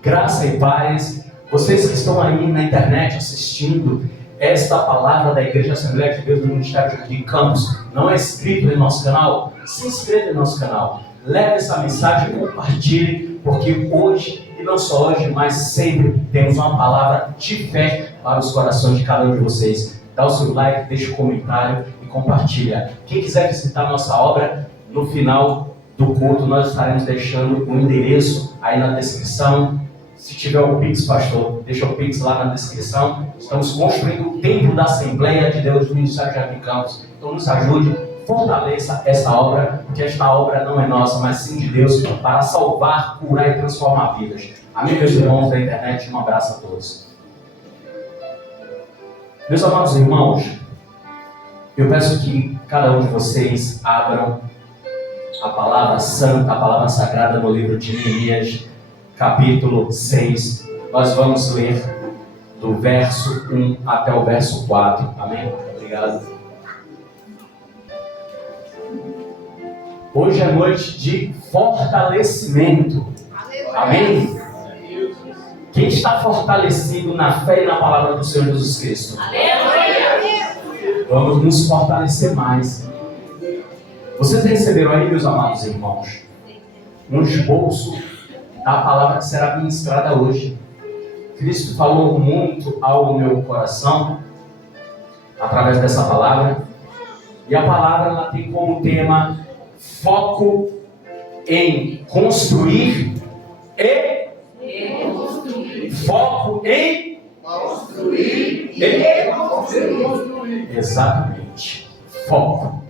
Graça e paz. Vocês que estão aí na internet assistindo esta palavra da Igreja Assembleia de Deus do Ministério Jardim Campos, não é inscrito em nosso canal? Se inscreva em nosso canal. Leve essa mensagem e compartilhe, porque hoje, e não só hoje, mas sempre, temos uma palavra de fé para os corações de cada um de vocês. Dá o seu like, deixa o comentário e compartilha. Quem quiser visitar a nossa obra, no final do culto nós estaremos deixando o endereço aí na descrição. Se tiver o Pix, pastor, deixa o Pix lá na descrição. Estamos construindo o templo da Assembleia de Deus do Ministério Jardim Campos. Então nos ajude, fortaleça essa obra, porque esta obra não é nossa, mas sim de Deus, para salvar, curar e transformar vidas. Amém, meus irmãos da internet? Um abraço a todos. Meus amados irmãos, eu peço que cada um de vocês abram a palavra santa, a palavra sagrada no livro de Neemias, capítulo 6. Nós vamos ler do verso 1 até o verso 4. Amém? Obrigado. Hoje é noite de fortalecimento. Amém? Quem está fortalecido na fé e na palavra do Senhor Jesus Cristo? Vamos nos fortalecer mais. Vocês receberam aí, meus amados irmãos, um esboço da palavra que será ministrada hoje. Cristo falou muito ao meu coração através dessa palavra. E a palavra ela tem como tema foco em construir e foco em construir e construir. Exatamente. Foco.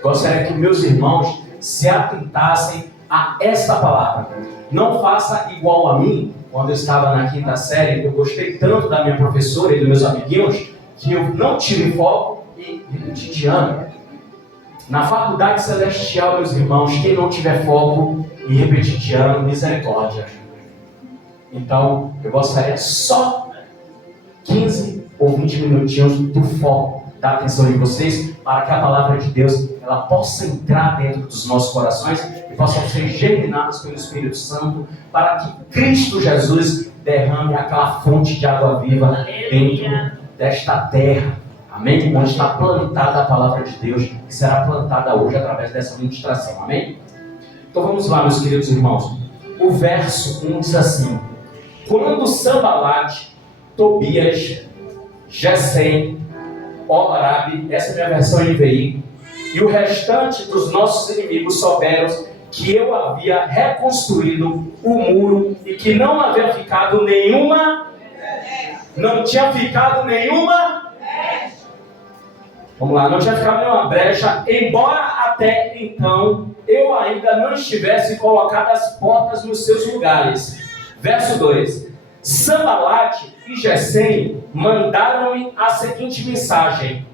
Gostaria que meus irmãos se atentassem a esta palavra. Não faça igual a mim. Quando eu estava na quinta série, eu gostei tanto da minha professora e dos meus amiguinhos que eu não tive foco e repeti de ano. Na faculdade celestial, meus irmãos, quem não tiver foco e repetir de ano, misericórdia. Então, eu gostaria só 15 ou 20 minutinhos do foco, da atenção de vocês, para que a palavra de Deus ela possa entrar dentro dos nossos corações e possam ser germinadas pelo Espírito Santo, para que Cristo Jesus derrame aquela fonte de água viva dentro desta terra. Amém? Onde está plantada a palavra de Deus, que será plantada hoje através dessa ministração. Amém? Então vamos lá, meus queridos irmãos. O verso 1 diz assim: quando Sanbalate, Tobias, Gesem, Orabe, essa é a minha versão NVI, e o restante dos nossos inimigos souberam que eu havia reconstruído o muro e que não havia ficado nenhuma, não tinha ficado nenhuma, vamos lá, não tinha ficado nenhuma brecha, embora até então eu ainda não estivesse colocado as portas nos seus lugares. Verso 2: Sanbalate e Gesem mandaram-me a seguinte mensagem: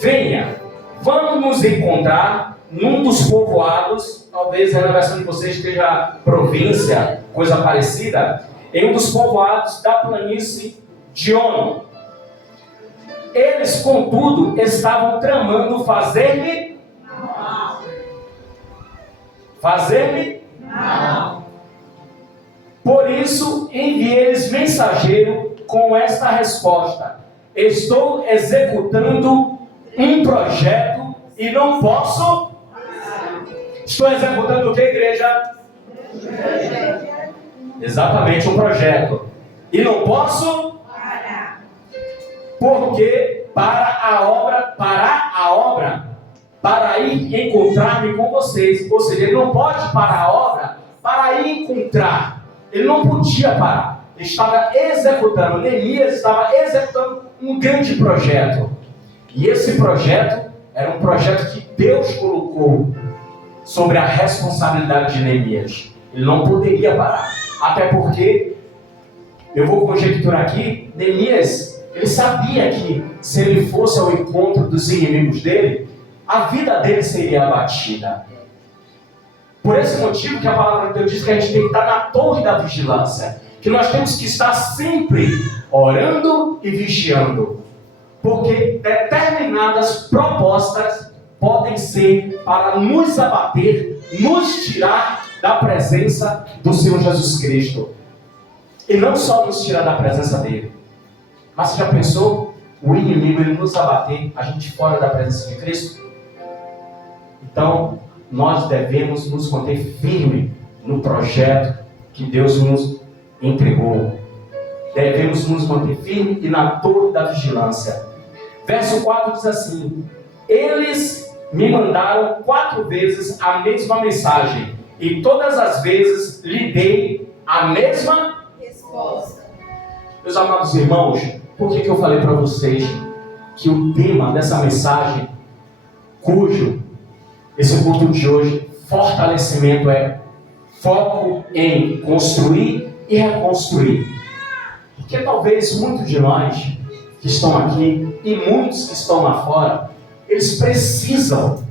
venha, vamos nos encontrar num dos povoados, talvez na versão de vocês esteja província, coisa parecida, em um dos povoados da planície de Ono. Eles, contudo, estavam tramando fazer-me não. Por isso, enviei-lhes mensageiro com esta resposta: estou executando um projeto e não posso. Estou executando o que, igreja? Exatamente, um projeto. E não posso? Porque para ir encontrar-me com vocês. Ou seja, ele não pode parar a obra para ir encontrar. Ele não podia parar. Ele estava executando, Neemias estava executando um grande projeto. E esse projeto era um projeto que Deus colocou sobre a responsabilidade de Neemias. Ele não poderia parar. Até porque, eu vou conjecturar aqui, Neemias, ele sabia que se ele fosse ao encontro dos inimigos dele, a vida dele seria abatida. Por esse motivo que a palavra de Deus diz que a gente tem que estar na torre da vigilância. Que nós temos que estar sempre orando e vigiando. Porque determinadas propostas podem ser para nos abater, nos tirar da presença do Senhor Jesus Cristo. E não só nos tira da presença dele, mas você já pensou o inimigo ele nos abater, a gente fora da presença de Cristo? Então, nós devemos nos manter firme no projeto que Deus nos entregou. Devemos nos manter firme e na torre da vigilância. Verso 4 diz assim: eles me mandaram 4 vezes a mesma mensagem, e todas as vezes lhe dei a mesma resposta. Meus amados irmãos, por que eu falei para vocês que o tema dessa mensagem, cujo esse culto de hoje, fortalecimento, é foco em construir e reconstruir? Porque talvez muitos de nós que estão aqui e muitos que estão lá fora, eles precisam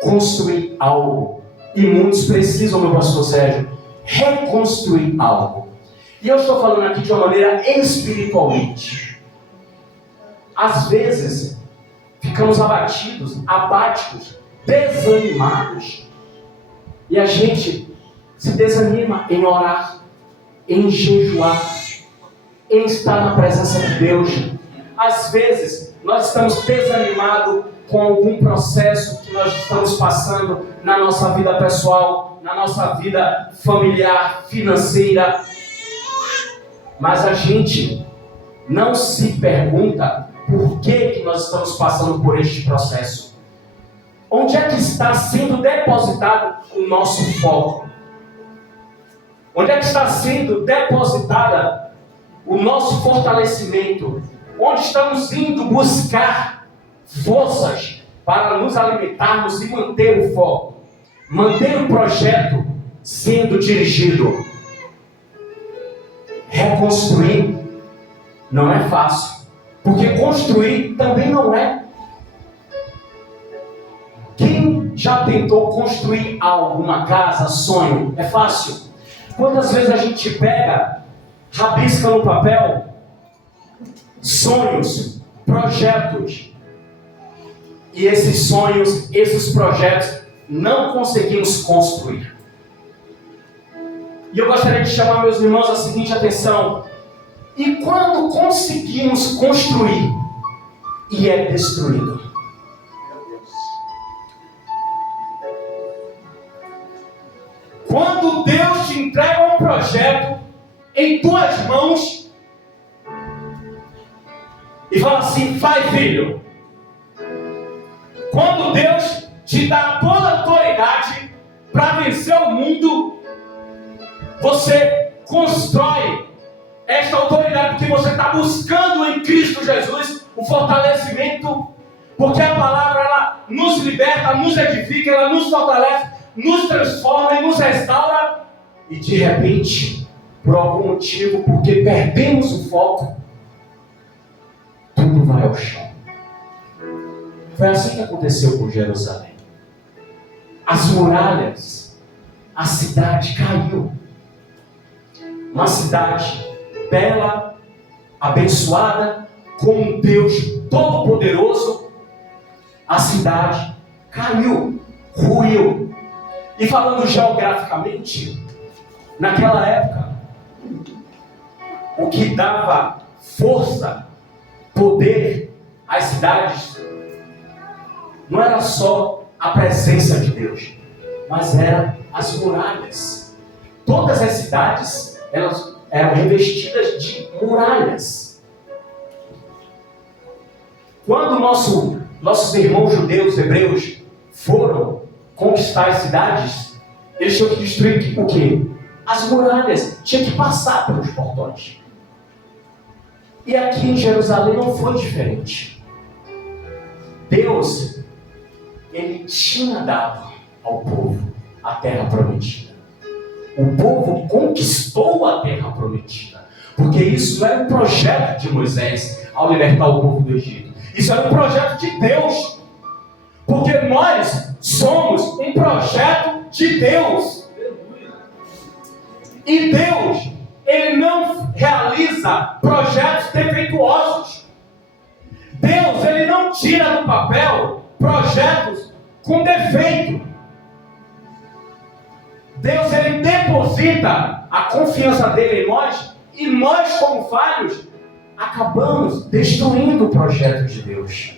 construir algo. E muitos precisam, meu pastor Sérgio, reconstruir algo. E eu estou falando aqui de uma maneira espiritualmente. Às vezes, ficamos abatidos, apáticos, desanimados. E a gente se desanima em orar, em jejuar, em estar na presença de Deus. Às vezes, nós estamos desanimados com algum processo que nós estamos passando na nossa vida pessoal, na nossa vida familiar, financeira. Mas a gente não se pergunta por que nós estamos passando por este processo. Onde é que está sendo depositado o nosso foco? Onde é que está sendo depositada o nosso fortalecimento? Onde estamos indo buscar forças para nos alimentarmos e manter o foco? Manter o projeto sendo dirigido. Reconstruir não é fácil, porque construir também não é. Quem já tentou construir algo, uma casa, sonho, é fácil? Quantas vezes a gente pega, rabisca no papel sonhos, projetos, e esses sonhos, esses projetos não conseguimos construir. E eu gostaria de chamar meus irmãos a seguinte atenção: e quando conseguimos construir e é destruído? Quando Deus te entrega um projeto em tuas mãos e fala assim: vai, filho. Quando Deus te dá toda a autoridade para vencer o mundo, você constrói esta autoridade porque você está buscando em Cristo Jesus o fortalecimento, porque a palavra ela nos liberta, nos edifica, ela nos fortalece, nos transforma e nos restaura. E de repente, por algum motivo, porque perdemos o foco, tudo vai ao chão. Foi assim que aconteceu com Jerusalém. As muralhas, a cidade caiu. Uma cidade bela, abençoada, com um Deus todo-poderoso, a cidade caiu, ruiu. E falando geograficamente, naquela época, o que dava força, poder às cidades, não era só a presença de Deus, mas eram as muralhas. Todas as cidades, elas eram revestidas de muralhas. Quando nossos irmãos judeus, hebreus, foram conquistar as cidades, eles tinham que destruir o quê? As muralhas. Tinha que passar pelos portões. E aqui em Jerusalém não foi diferente. Deus, Ele tinha dado ao povo a terra prometida. O povo conquistou a terra prometida. Porque isso não era um projeto de Moisés ao libertar o povo do Egito. Isso era um projeto de Deus. Porque nós somos um projeto de Deus. E Deus, Ele não realiza projetos defeituosos. Deus, Ele não tira do papel projetos com defeito. Deus, Ele deposita a confiança dele em nós E nós, como falhos, acabamos destruindo o projeto de Deus.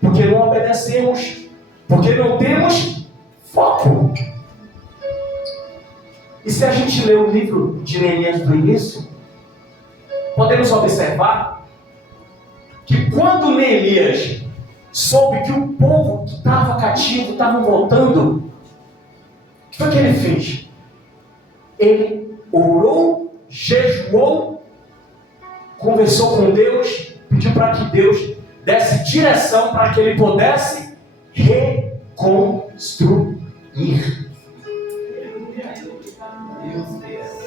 Porque não obedecemos, porque não temos foco. E se a gente ler o livro de Neemias do início, podemos observar que quando Neemias soube que o povo que estava cativo estava voltando, o que foi que ele fez? Ele orou, jejuou, conversou com Deus, pediu para que Deus desse direção para que ele pudesse reconstruir.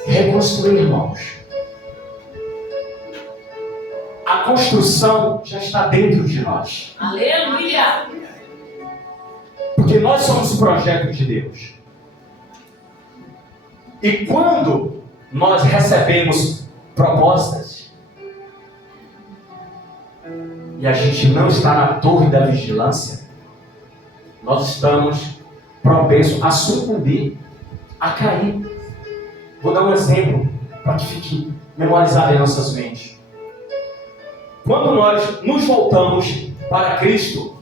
Reconstruir, irmãos. A construção já está dentro de nós. Aleluia! Porque nós somos o projeto de Deus. E quando nós recebemos propostas e a gente não está na torre da vigilância, nós estamos propensos a sucumbir, a cair. Vou dar um exemplo para que fique memorizado em nossas mentes. Quando nós nos voltamos para Cristo,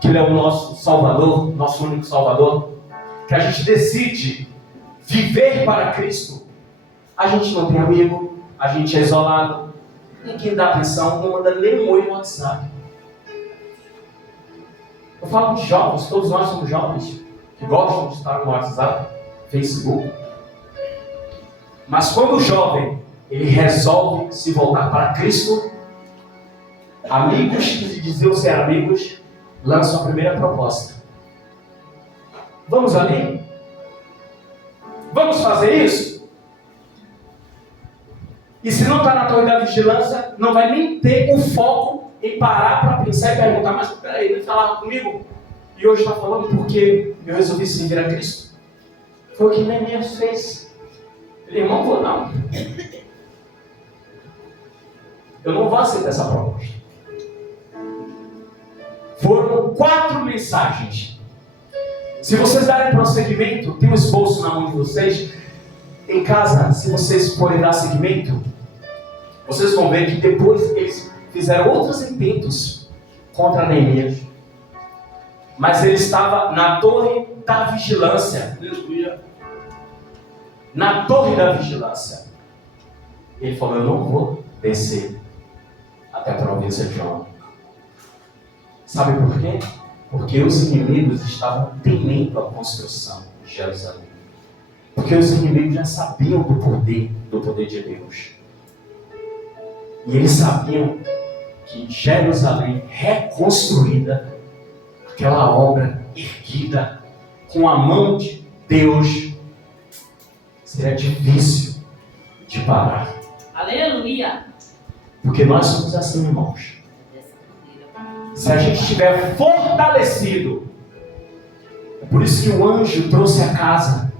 que Ele é o nosso Salvador, nosso único Salvador, que a gente decide viver para Cristo, a gente não tem amigo, a gente é isolado, ninguém dá atenção, não manda nem um oi no WhatsApp. Eu falo de jovens, todos nós somos jovens, que gostam de estar no WhatsApp, Facebook. Mas quando o jovem, ele resolve se voltar para Cristo, amigos que se diziam ser amigos, lançam a primeira proposta. Vamos ali? Vamos fazer isso? E se não está na torre da vigilância, não vai nem ter o foco em parar para pensar e perguntar, mas peraí, ele falava comigo e hoje está falando porque eu resolvi servir a Cristo. Foi o que Neemias fez. Ele, irmão, vou não. Eu não vou aceitar essa proposta. Foram 4 mensagens. Se vocês darem prosseguimento, tem um esboço na mão de vocês. Em casa, se vocês forem dar seguimento, vocês vão ver que depois eles fizeram outros intentos contra Neemias. Mas ele estava na torre da vigilância. Na torre da vigilância. Ele falou, eu não vou descer até a província de João. Sabe por quê? Porque os inimigos estavam temendo a construção de Jerusalém. Porque os inimigos já sabiam do poder de Deus. E eles sabiam que Jerusalém reconstruída, aquela obra erguida com a mão de Deus, seria difícil de parar. Aleluia! Porque nós somos assim, irmãos. Se a gente estiver fortalecido, é por isso que o anjo trouxe a casa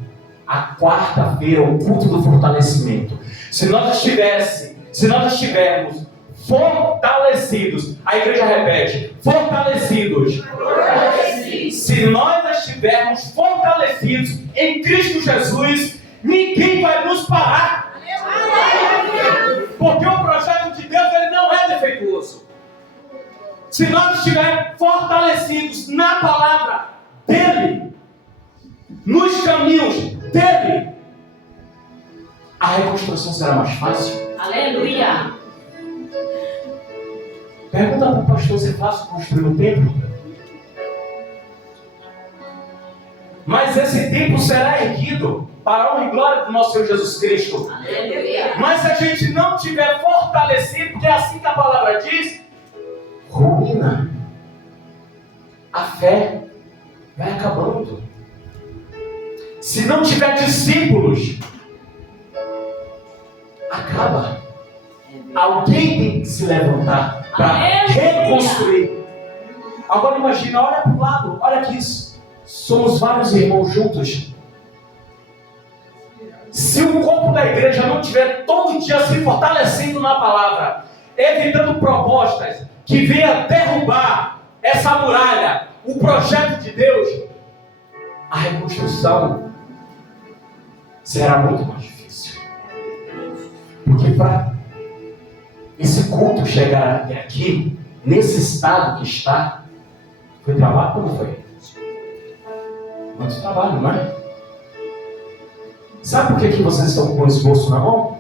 a quarta-feira, o culto do fortalecimento. Se nós estivermos fortalecidos, a igreja repete, fortalecidos. Se nós estivermos fortalecidos em Cristo Jesus, ninguém vai nos parar. Porque o projeto de Deus, ele não é defeituoso. Se nós estivermos fortalecidos na palavra dele, nos caminhos dele, a reconstrução será mais fácil. Aleluia! Pergunta para o pastor se é fácil construir um templo. Mas esse templo será erguido para a honra e glória do nosso Senhor Jesus Cristo. Aleluia! Mas se a gente não tiver fortalecido, porque é assim que a palavra diz, ruína. A fé vai acabando. Se não tiver discípulos, acaba. Alguém tem que se levantar para reconstruir. Agora imagina, olha para o lado, olha aqui isso. Somos vários irmãos juntos. Se o corpo da igreja não estiver todo dia se fortalecendo na palavra, evitando propostas que venham derrubar essa muralha, o projeto de Deus, a reconstrução será muito mais difícil. para esse culto chegar até aqui, nesse estado que está, foi trabalho ou não foi? Muito trabalho, não é? Sabe por que vocês estão com o esboço na mão?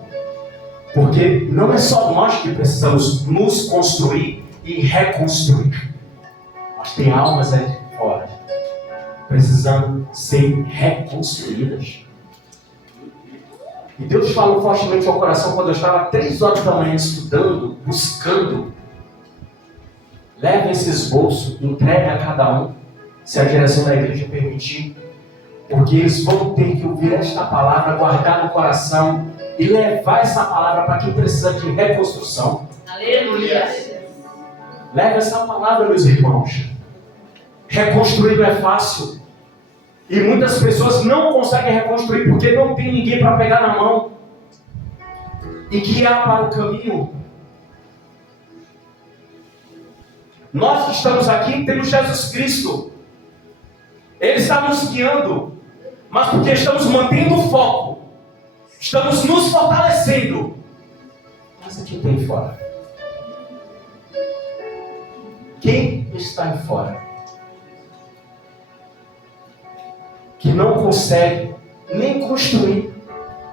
Porque não é só nós que precisamos nos construir e reconstruir. Mas tem almas aí fora precisando ser reconstruídas. E Deus falou fortemente ao coração quando eu estava 3 horas da manhã estudando, buscando. Leve esse esboço, entregue a cada um, se a direção da igreja permitir, porque eles vão ter que ouvir esta palavra, guardar no coração e levar essa palavra para quem precisa de reconstrução. Aleluia. Leve essa palavra, meus irmãos. Reconstruir não é fácil. E muitas pessoas não conseguem reconstruir porque não tem ninguém para pegar na mão e guiar para o caminho. Nós que estamos aqui temos Jesus Cristo. Ele está nos guiando, mas porque estamos mantendo o foco, estamos nos fortalecendo. Mas aqui tem fora. Quem está aí fora? Que não consegue nem construir,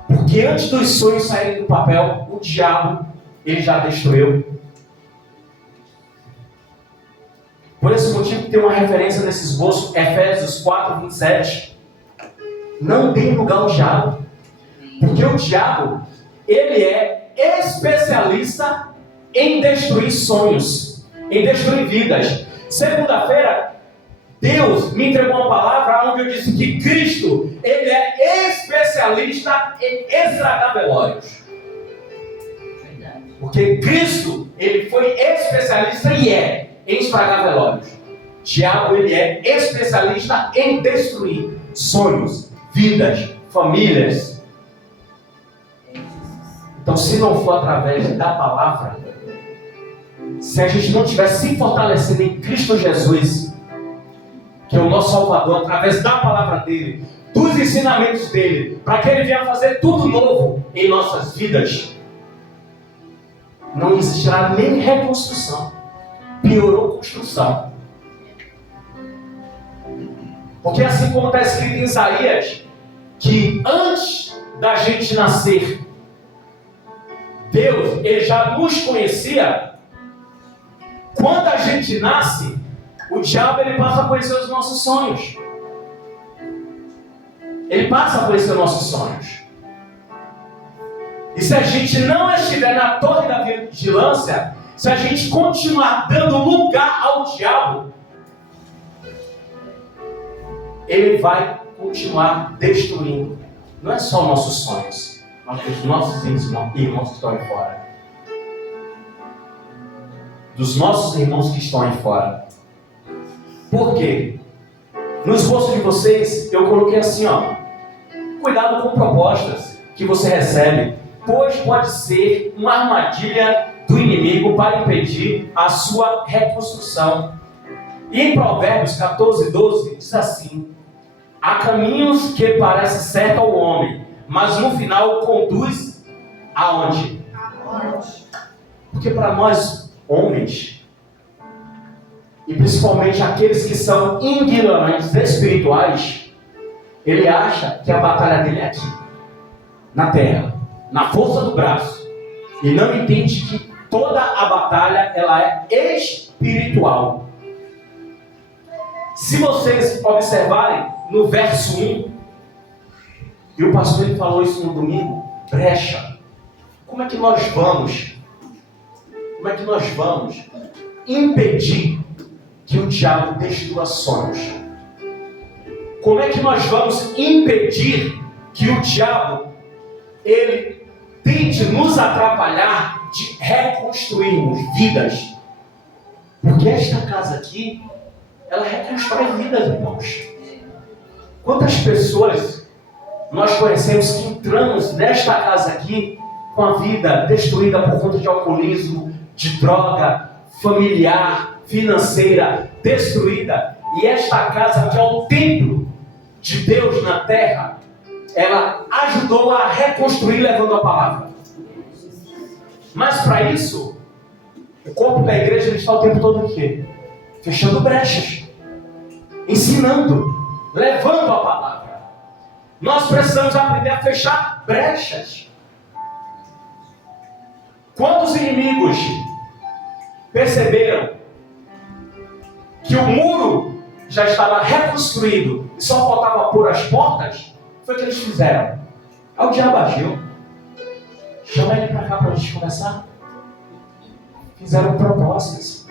porque antes dos sonhos saírem do papel, o diabo, ele já destruiu. Por esse motivo tem uma referência nesse esboço, Efésios 4:27. Não dê lugar ao diabo, porque o diabo, ele é especialista em destruir sonhos, em destruir vidas. Segunda-feira, Deus me entregou uma palavra onde eu disse que Cristo, ele é especialista em estragar velórios. Porque Cristo, ele foi especialista e é em estragar velórios. O diabo, ele é especialista em destruir sonhos, vidas, famílias. Então, se não for através da palavra, se a gente não estiver se fortalecendo em Cristo Jesus, que é o nosso Salvador, através da palavra dele, dos ensinamentos dele, para que ele venha fazer tudo novo em nossas vidas, não existirá nem reconstrução. Piorou a construção. Porque assim como está escrito em Isaías, que antes da gente nascer, Deus, ele já nos conhecia. Quando a gente nasce, o diabo, ele passa a conhecer os nossos sonhos. Ele passa a conhecer os nossos sonhos. E se a gente não estiver na torre da vigilância, se a gente continuar dando lugar ao diabo, ele vai continuar destruindo. Não é só nossos sonhos, mas os nossos irmãos que estão aí fora. Dos nossos irmãos que estão aí fora. Por quê? No esboço de vocês, eu coloquei assim, ó. Cuidado com propostas que você recebe, pois pode ser uma armadilha do inimigo para impedir a sua reconstrução. E em Provérbios 14:12 diz assim: há caminhos que parecem certo ao homem, mas no final conduz aonde? A morte. Porque para nós, homens, e principalmente aqueles que são ignorantes espirituais, ele acha que a batalha dele é aqui, na terra, na força do braço, e não entende que toda a batalha ela é espiritual. Se vocês observarem no verso 1, e o pastor ele falou isso no domingo, brecha. Como é que nós vamos impedir que o diabo destrua sonhos? Como é que nós vamos impedir que o diabo ele tente nos atrapalhar de reconstruirmos vidas? Porque esta casa aqui, ela reconstrói vidas, irmãos. Quantas pessoas nós conhecemos que entramos nesta casa aqui com a vida destruída por conta de alcoolismo, de droga, familiar, financeira, destruída. E esta casa que é o templo de Deus na terra, ela ajudou a reconstruir levando a palavra. Mas para isso, o corpo da igreja ele está o tempo todo o quê? Fechando brechas, ensinando, levando a palavra. Nós precisamos aprender a fechar brechas. Quando os inimigos perceberam que o muro já estava reconstruído e só faltava pôr as portas, foi o que eles fizeram. Aí o diabo agiu. Chama ele para cá para a gente conversar. Fizeram propostas.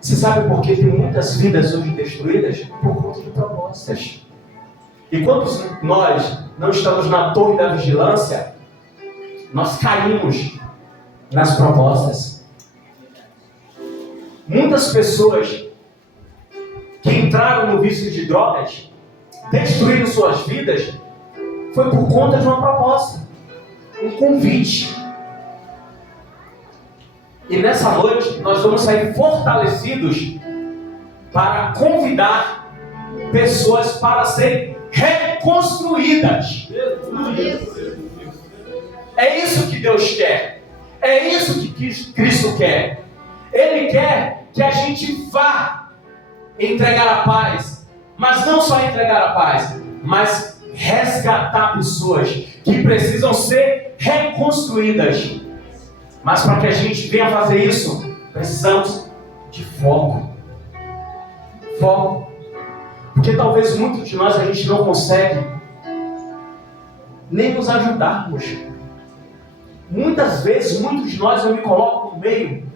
Você sabe por que tem muitas vidas hoje destruídas? Por conta de propostas. E quando nós não estamos na torre da vigilância, nós caímos nas propostas. Muitas pessoas que entraram no vício de drogas, destruíram suas vidas, foi por conta de uma proposta, um convite. E nessa noite nós vamos sair fortalecidos para convidar pessoas para serem reconstruídas. É isso que Deus quer. É isso que Cristo quer. Ele quer que a gente vá entregar a paz, mas não só entregar a paz, mas resgatar pessoas que precisam ser reconstruídas. Mas para que a gente venha fazer isso, precisamos de foco. Foco. Porque talvez muitos de nós a gente não consegue nem nos ajudarmos. Muitas vezes, muitos de nós, eu me coloco no meio,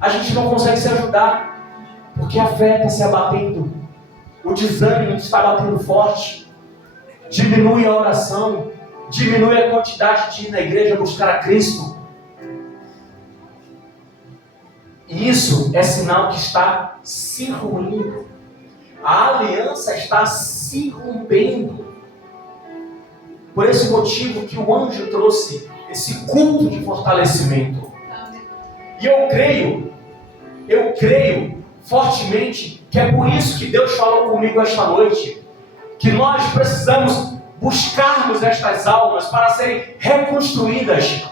a gente não consegue se ajudar, porque a fé está se abatendo, o desânimo está batendo forte, diminui a oração, diminui a quantidade de ir na igreja buscar a Cristo. E isso é sinal que está se ruindo. A aliança está se rompendo. Por esse motivo que o anjo trouxe esse culto de fortalecimento. E eu creio fortemente que é por isso que Deus falou comigo esta noite, que nós precisamos buscarmos estas almas para serem reconstruídas.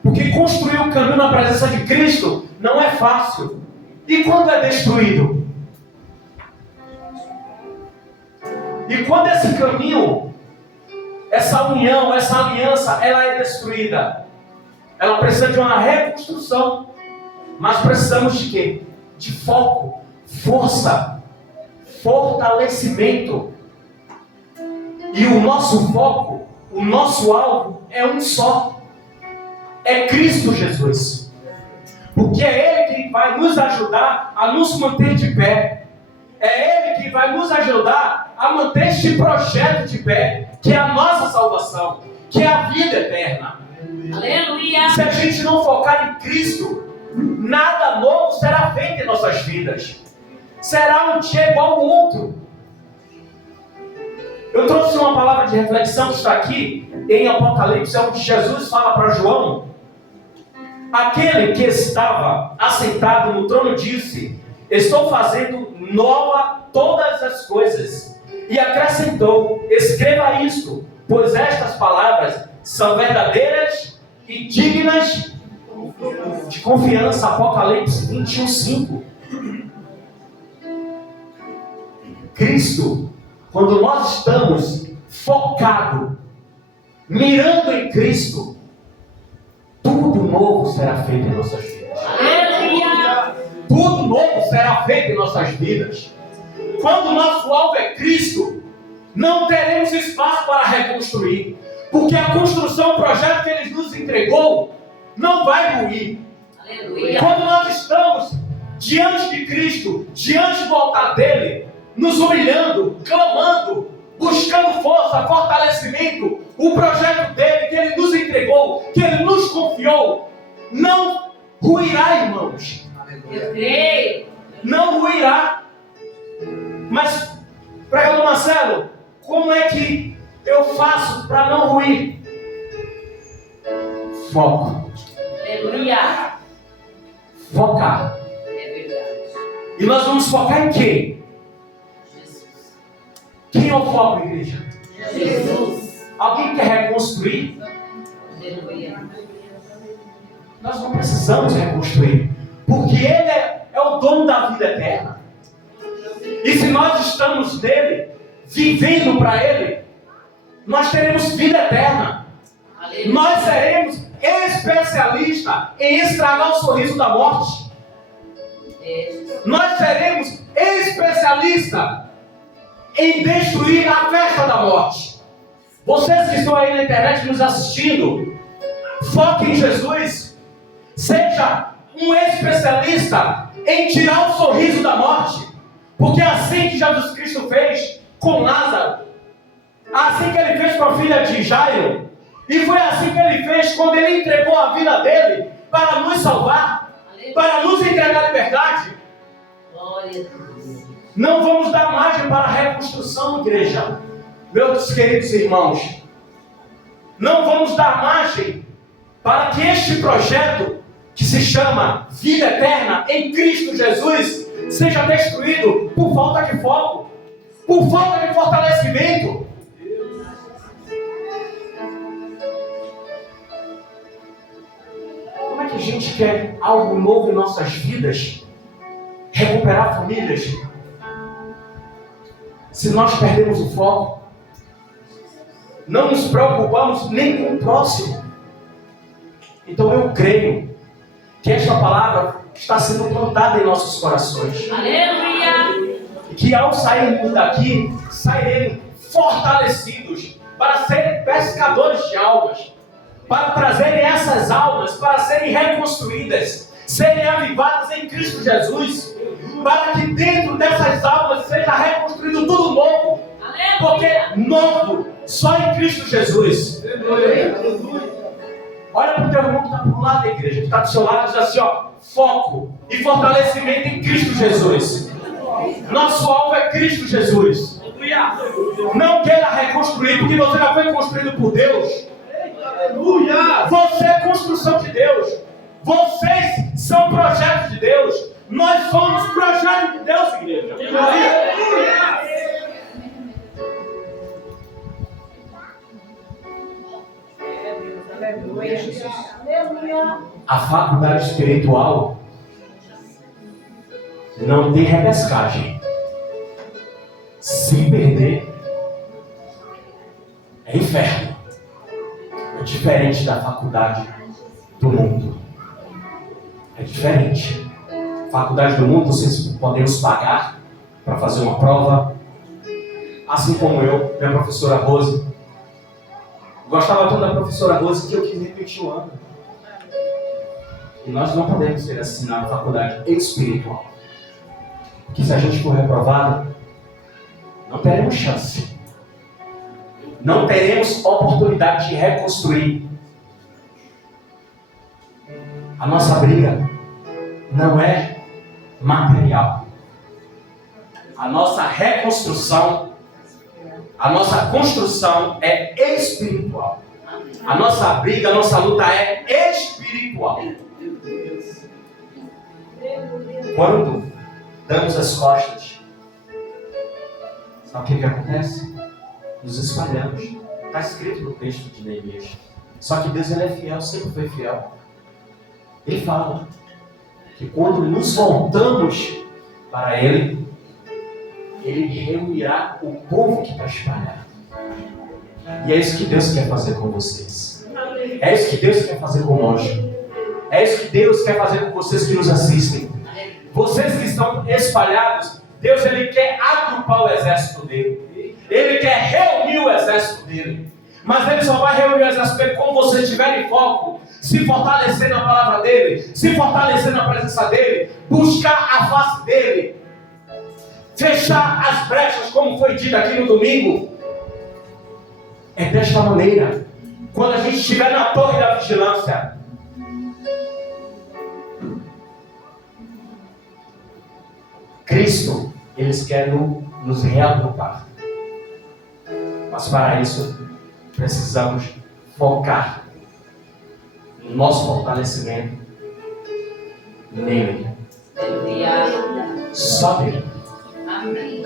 Porque construir o caminho na presença de Cristo não é fácil. E quando é destruído? E quando esse caminho, essa união, essa aliança, ela é destruída, ela precisa de uma reconstrução. Mas precisamos de quê? De foco, força, fortalecimento. E o nosso foco, o nosso alvo é um só. É Cristo Jesus. Porque é Ele que vai nos ajudar a nos manter de pé. É Ele que vai nos ajudar a manter este projeto de pé, que é a nossa salvação, que é a vida eterna. Aleluia! Se a gente não focar em Cristo, nada novo será feito em nossas vidas. Será um dia igual ao outro. Eu trouxe uma palavra de reflexão que está aqui em Apocalipse, é o que Jesus fala para João. Aquele que estava assentado no trono disse: estou fazendo nova todas as coisas. E acrescentou: escreva isto, pois estas palavras são verdadeiras e dignas de confiança. Apocalipse 21:5. Cristo, quando nós estamos focados, mirando em Cristo, tudo novo será feito em nossas vidas. Aleluia! Tudo novo será feito em nossas vidas. Quando o nosso alvo é Cristo, não teremos espaço para reconstruir, porque a construção, o projeto que Ele nos entregou, não vai ruir. Aleluia! Quando nós estamos diante de Cristo, diante do altar dele, nos humilhando, clamando, buscando força, fortalecimento, o projeto dele que Ele nos entregou, que Ele nos confiou, não ruirá, irmãos. Eu creio. Não ruirá. Mas, pregador Marcelo, como é que eu faço para não ruir? Foco. Aleluia! Focar. É verdade. E nós vamos focar em quê? Jesus. Quem é o foco, igreja? Jesus. Alguém quer reconstruir? Aleluia. Nós não precisamos reconstruir, porque Ele é o dono da vida eterna. E se nós estamos nele, vivendo para Ele, nós teremos vida eterna. Aleluia. Nós seremos especialistas em estragar o sorriso da morte. Nós seremos especialistas em destruir a festa da morte. Vocês que estão aí na internet nos assistindo, foque em Jesus. Seja um especialista em tirar o sorriso da morte. Porque é assim que Jesus Cristo fez com Lázaro. Assim que Ele fez com a filha de Jairo. E foi assim que Ele fez quando Ele entregou a vida dele para nos salvar. Para nos entregar a liberdade. Glória a Deus. Não vamos dar margem para a reconstrução, igreja. Meus queridos irmãos. Não vamos dar margem para que este projeto, que se chama Vida Eterna em Cristo Jesus, seja destruído por falta de foco, por falta de fortalecimento. Como é que a gente quer algo novo em nossas vidas? Recuperar famílias? Se nós perdemos o foco, não nos preocupamos nem com o próximo. Então eu creio que esta palavra está sendo plantada em nossos corações. Aleluia. E que ao sairmos daqui, sairemos fortalecidos para serem pescadores de almas, para trazerem essas almas, para serem reconstruídas, serem avivadas em Cristo Jesus, para que dentro dessas almas seja reconstruído tudo novo. Aleluia. Porque novo só em Cristo Jesus. Olha para o teu irmão que está para o lado da igreja, que está do seu lado e diz assim, ó, foco e fortalecimento em Cristo Jesus. Nosso alvo é Cristo Jesus. Não queira reconstruir, porque você já foi construído por Deus. Você é construção de Deus. Vocês são projetos de Deus. Nós somos projeto de Deus, igreja. A faculdade espiritual não tem repescagem. Se perder, é inferno. É diferente da faculdade do mundo. É diferente. Faculdade do mundo, vocês podemos pagar para fazer uma prova. Assim como eu, minha professora Rose. Gostava tanto da professora Rose que eu quis repetir o ano. E nós não podemos ser assim na faculdade espiritual. Porque se a gente for reprovado, não teremos chance. Não teremos oportunidade de reconstruir. A nossa briga não é material. A nossa reconstrução, a nossa construção é espiritual. A nossa briga, a nossa luta é espiritual. Quando damos as costas, sabe o que acontece? Nos espalhamos. Está escrito no texto de Neemias. Só que Deus ele é fiel, sempre foi fiel. Ele fala que quando nos voltamos para Ele, Ele reunirá o povo que está espalhado. E é isso que Deus quer fazer com vocês. É isso que Deus quer fazer conosco. É isso que Deus quer fazer com vocês que nos assistem. Vocês que estão espalhados, Deus ele quer agrupar o exército dele. Ele quer reunir o exército dele. Mas ele só vai reunir o exército dele quando vocês tiverem foco, se fortalecer na palavra dele, se fortalecer na presença dele, buscar a face dele, fechar as brechas, como foi dito aqui no domingo. É desta maneira, quando a gente estiver na torre da vigilância, Cristo, eles querem nos reagrupar. Mas para isso, precisamos focar no nosso fortalecimento nele. Só nele. Amém.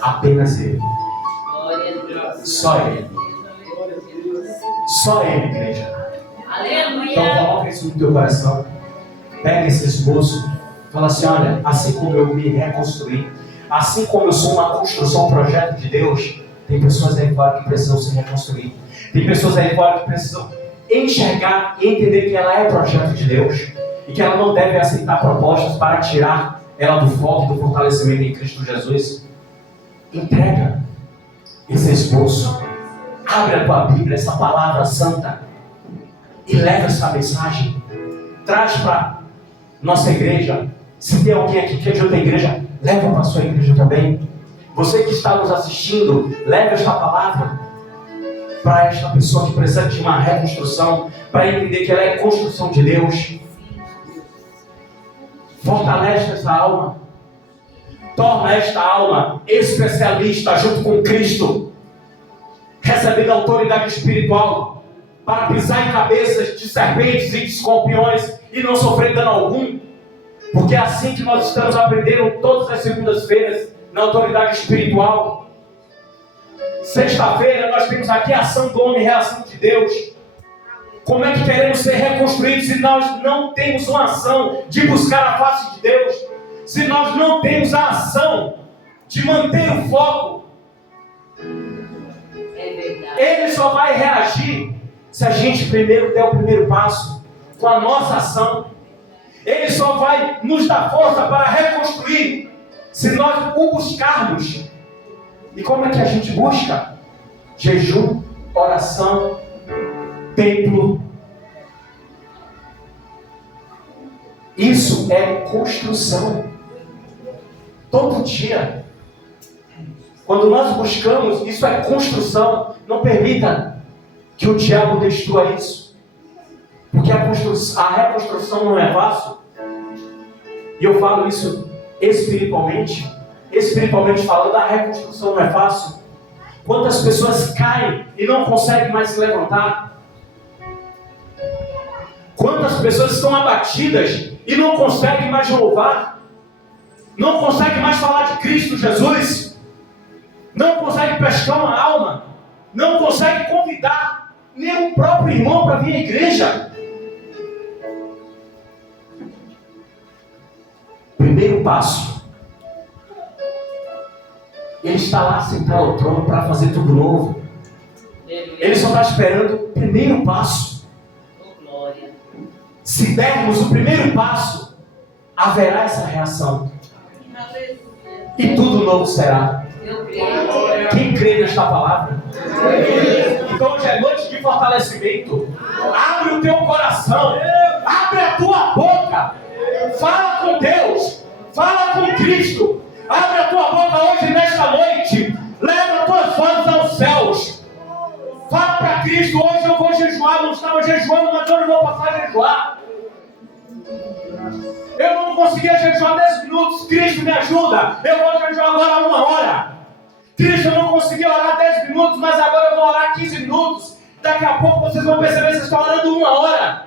Apenas ele. Glória a Deus. Só ele. Só ele, igreja. Aleluia. Então coloca isso no teu coração. Pega esse esboço. Fala assim, olha, assim como eu me reconstruí, assim como eu sou uma construção, um projeto de Deus, tem pessoas aí fora que precisam se reconstruir. Tem pessoas aí fora que precisam enxergar e entender que ela é projeto de Deus e que ela não deve aceitar propostas para tirar ela do foco e do fortalecimento em Cristo Jesus. Entrega esse esboço. Abre a tua Bíblia, essa palavra santa, e leva essa mensagem. Traz para nossa igreja. Se tem alguém aqui que é de outra igreja, leva para a sua igreja também. Você que está nos assistindo, leve esta palavra para esta pessoa que precisa de uma reconstrução, para entender que ela é construção de Deus. Fortalece essa alma. Torna esta alma especialista junto com Cristo, recebendo autoridade espiritual para pisar em cabeças de serpentes e de escorpiões e não sofrer dano algum. Porque é assim que nós estamos aprendendo todas as segundas-feiras na autoridade espiritual. Sexta-feira nós temos aqui a ação do homem e reação de Deus. Como é que queremos ser reconstruídos se nós não temos uma ação de buscar a face de Deus? Se nós não temos a ação de manter o foco? É verdade. Ele só vai reagir se a gente primeiro der o primeiro passo com a nossa ação. Ele só vai nos dar força para reconstruir se nós o buscarmos. E como é que a gente busca? Jejum, oração, templo. Isso é construção. Todo dia. Quando nós buscamos, isso é construção. Não permita que o diabo destrua isso. Porque a reconstrução não é fácil. E eu falo isso espiritualmente. Espiritualmente falando, a reconstrução não é fácil. Quantas pessoas caem e não conseguem mais se levantar? Quantas pessoas estão abatidas e não conseguem mais louvar? Não conseguem mais falar de Cristo Jesus? Não conseguem pescar uma alma? Não conseguem convidar nem o próprio irmão para vir à igreja? Primeiro passo. Ele está lá sentado ao trono para fazer tudo novo. Ele só está esperando o primeiro passo. Se dermos o primeiro passo, haverá essa reação. E tudo novo será. Quem crê nesta palavra? Então hoje é noite de fortalecimento. Abre o teu coração. Abre a tua boca. Fala com Deus. Fala com Cristo. Abre a tua boca hoje, nesta noite. Leva as tuas vozes aos céus. Fala para Cristo, hoje eu vou jejuar. Não estava jejuando, mas hoje eu vou passar a jejuar. Eu não conseguia jejuar 10 minutos. Cristo me ajuda. Eu vou jejuar agora 1 hora. Cristo, eu não consegui orar 10 minutos, mas agora eu vou orar 15 minutos. Daqui a pouco vocês vão perceber que vocês estão orando 1 hora.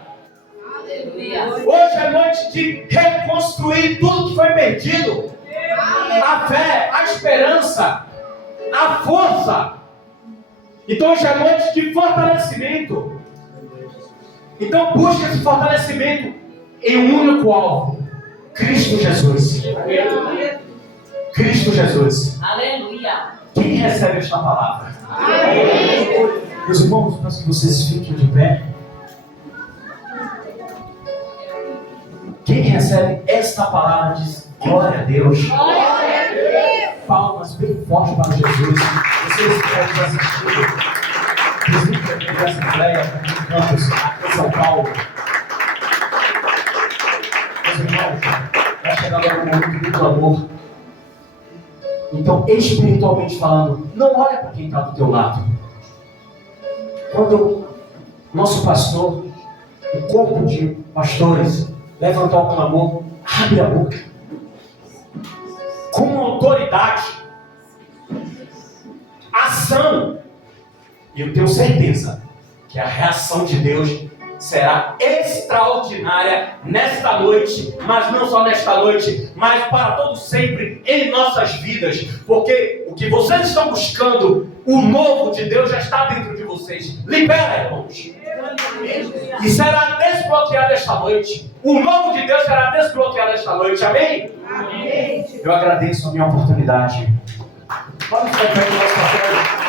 Hoje é noite de reconstruir tudo que foi perdido. A fé, a esperança, a força. Então hoje é noite de fortalecimento. Então busque esse fortalecimento em um único alvo: Cristo Jesus. Cristo Jesus. Aleluia. Quem recebe esta palavra? Amém. Meus irmãos, peço que vocês fiquem de pé. Quem recebe esta palavra diz glória a Deus. Glória a Deus. Palmas bem fortes para Jesus. Vocês que estão assistindo, visite aqui da Assembleia, aqui no campus, aqui em São Paulo. Meus irmãos, vai chegar agora um momento de clamor. Então, espiritualmente falando, não olha para quem está do teu lado. Quando nosso pastor, o corpo de pastores, levantar o clamor, abre a boca. Com autoridade. Ação. E eu tenho certeza que a reação de Deus será extraordinária nesta noite, mas não só nesta noite, mas para todo sempre em nossas vidas, porque o que vocês estão buscando, o novo de Deus já está dentro de vocês. Libera, irmãos. E será desbloqueado esta noite. O novo de Deus será desbloqueado esta noite. Amém? Eu agradeço a minha oportunidade. Pode ficar perto do nosso papel.